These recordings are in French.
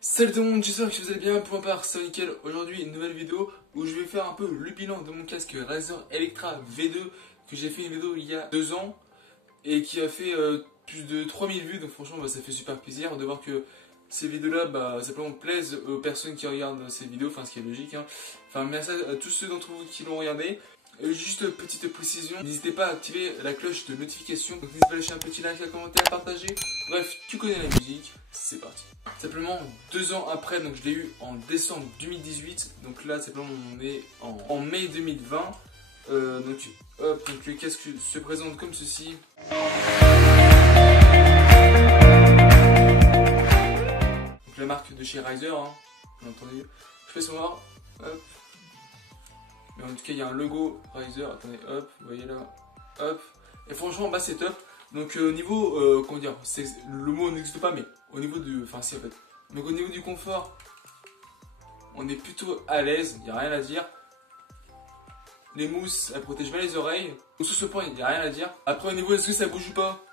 Salut tout le monde, j'espère que vous allez bien. Point part, c'est nickel. Aujourd'hui, une nouvelle vidéo où je vais faire un peu le bilan de mon casque Razer Electra V2 que j'ai fait une vidéo il y a 2 ans et qui a fait plus de 3000 vues. Donc franchement, ça fait super plaisir de voir que ces vidéos-là, simplement plaisent aux personnes qui regardent ces vidéos, enfin ce qui est logique. Enfin, merci à tous ceux d'entre vous qui l'ont regardé. Juste petite précision, n'hésitez pas à activer la cloche de notification, donc n'hésitez pas à lâcher un petit like, un commentaire, à partager. Bref, tu connais la musique, c'est parti. Simplement 2 ans après, donc je l'ai eu en décembre 2018, donc là simplement on est en mai 2020. Donc le casque se présente comme ceci. Donc la marque de chez Razer, bien entendu. Je fais voir, hop. Mais en tout cas, il y a un logo Razer. Attendez, hop, vous voyez là, hop. Et franchement, c'est top. Donc, au niveau, comment dire, le mot n'existe pas, mais au niveau du. Enfin, si en fait. Donc, au niveau du confort, on est plutôt à l'aise, il n'y a rien à dire. Les mousses, elles protègent bien les oreilles. Donc, sur ce point, il n'y a rien à dire. Après, au niveau, est-ce que ça bouge ou pas?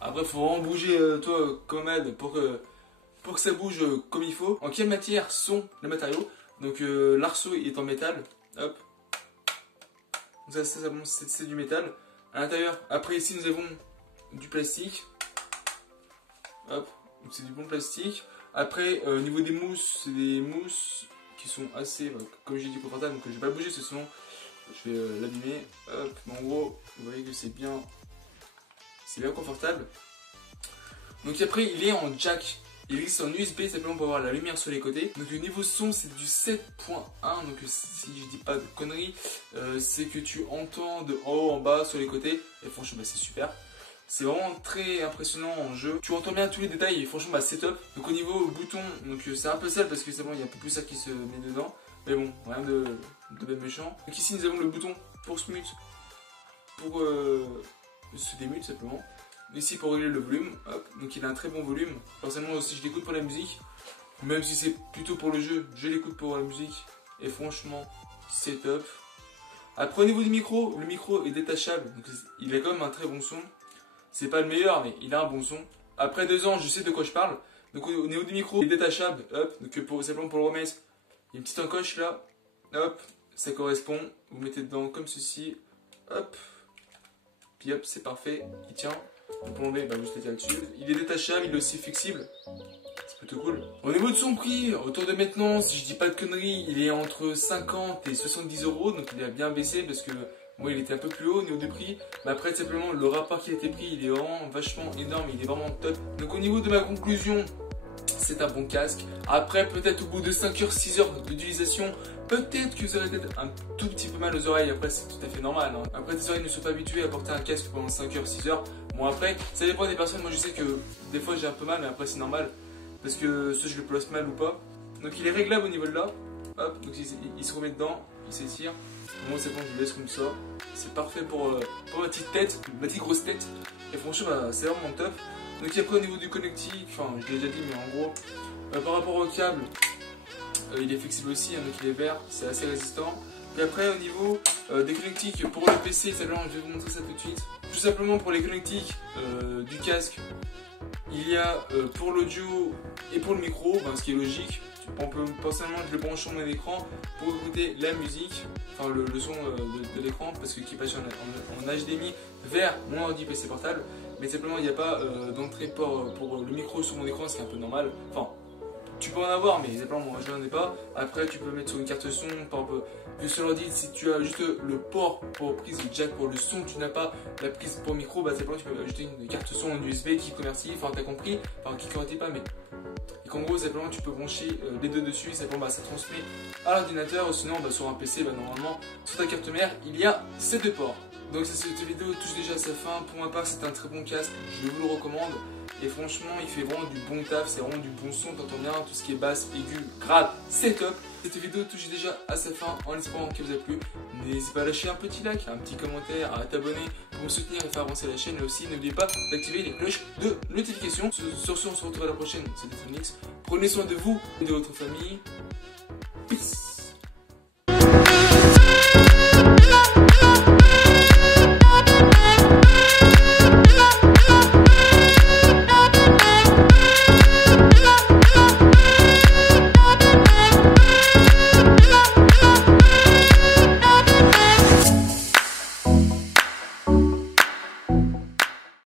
Après, il faut vraiment bouger, toi, comme aide, pour que ça bouge comme il faut. En quelle matière sont les matériaux? Donc l'arceau est en métal, hop. Ça c'est du métal. À l'intérieur, après ici nous avons du plastique, hop. Donc c'est du bon plastique. Après au niveau des mousses, c'est des mousses qui sont assez, comme j'ai dit, confortables. Donc je vais pas bouger, sinon je vais l'abîmer. Hop. Mais en gros, vous voyez que c'est bien confortable. Donc après il est en jack. Il existe en USB simplement pour avoir la lumière sur les côtés. Donc le niveau son c'est du 7.1. Donc si je dis pas de conneries, c'est que tu entends de en haut en bas sur les côtés. Et franchement c'est super. C'est vraiment très impressionnant en jeu. Tu entends bien tous les détails et franchement c'est top. Donc au niveau bouton, donc c'est un peu sale parce que c'est bon, il y a un peu plus ça qui se met dedans. Mais bon, rien de bien méchant. Donc ici nous avons le bouton pour se mute, pour se démute simplement. Ici pour régler le volume, hop, donc il a un très bon volume. Personnellement aussi je l'écoute pour la musique, même si c'est plutôt pour le jeu, je l'écoute pour la musique. Et franchement, c'est top. Après au niveau du micro, le micro est détachable, donc il a quand même un très bon son. C'est pas le meilleur, mais il a un bon son. Après 2 ans, je sais de quoi je parle. Donc au niveau du micro, il est détachable, hop, donc simplement pour le remettre, il y a une petite encoche là, hop, ça correspond. Vous mettez dedans comme ceci, hop, puis hop, c'est parfait, il tient. Pour l'enlever, juste les tirer dessus. Il est détachable, il est aussi flexible. C'est plutôt cool. Au niveau de son prix, autour de maintenant, si je dis pas de conneries, il est entre 50 et 70 €. Donc il a bien baissé parce que moi il était un peu plus haut au niveau du prix. Mais après, simplement, le rapport qui a été pris, il est vraiment vachement énorme, il est vraiment top. Donc au niveau de ma conclusion, c'est un bon casque. Après, peut-être au bout de 5 heures, 6 heures d'utilisation, peut-être que vous aurez peut-être un tout petit peu mal aux oreilles. Après, c'est tout à fait normal. Après, tes oreilles ne sont pas habituées à porter un casque pendant 5 heures, 6 heures. Bon, après, ça dépend des personnes. Moi, je sais que des fois, j'ai un peu mal, mais après, c'est normal. Parce que soit je le place mal ou pas. Donc, il est réglable au niveau de là. Hop, donc il se remet dedans, il s'étire. Moi, c'est bon, je le laisse comme ça. C'est parfait pour ma petite tête, ma petite grosse tête. Et franchement, c'est vraiment top. Donc après au niveau du connectique, enfin je l'ai déjà dit mais en gros par rapport au câble il est flexible aussi, donc il est vert, c'est assez résistant. Et après au niveau des connectiques pour le PC, je vais vous montrer ça tout de suite. Tout simplement pour les connectiques du casque, il y a pour l'audio et pour le micro, ce qui est logique. On peut personnellement je le branche sur mon écran pour écouter la musique, enfin le son de l'écran parce qu'il passe en HDMI vers mon ordi PC portable. Mais simplement il n'y a pas d'entrée port pour le micro sur mon écran, ce qui est un peu normal. Enfin, tu peux en avoir, mais simplement moi je n'en ai pas. Après tu peux le mettre sur une carte son, par exemple, sur l'ordi, si tu as juste le port pour prise jack pour le son, tu n'as pas la prise pour micro, simplement tu peux ajouter une carte son en USB qui convertit, enfin t'as compris, enfin qui convertit pas, mais et qu'en gros simplement tu peux brancher les deux dessus, simplement ça transmet à l'ordinateur, sinon sur un PC normalement sur ta carte mère il y a ces 2 ports. Donc cette vidéo touche déjà à sa fin. Pour ma part c'est un très bon casque, je vous le recommande. Et franchement il fait vraiment du bon taf, c'est vraiment du bon son, t'entends bien, tout ce qui est basse, aigu, grave, c'est top. Cette vidéo touche déjà à sa fin en espérant qu'elle vous a plu. N'hésitez pas à lâcher un petit like, un petit commentaire, à t'abonner pour me soutenir et faire avancer la chaîne. Et aussi n'oubliez pas d'activer les cloches de notification. Sur ce on se retrouve à la prochaine, c'était Phoenix. Prenez soin de vous et de votre famille. Peace.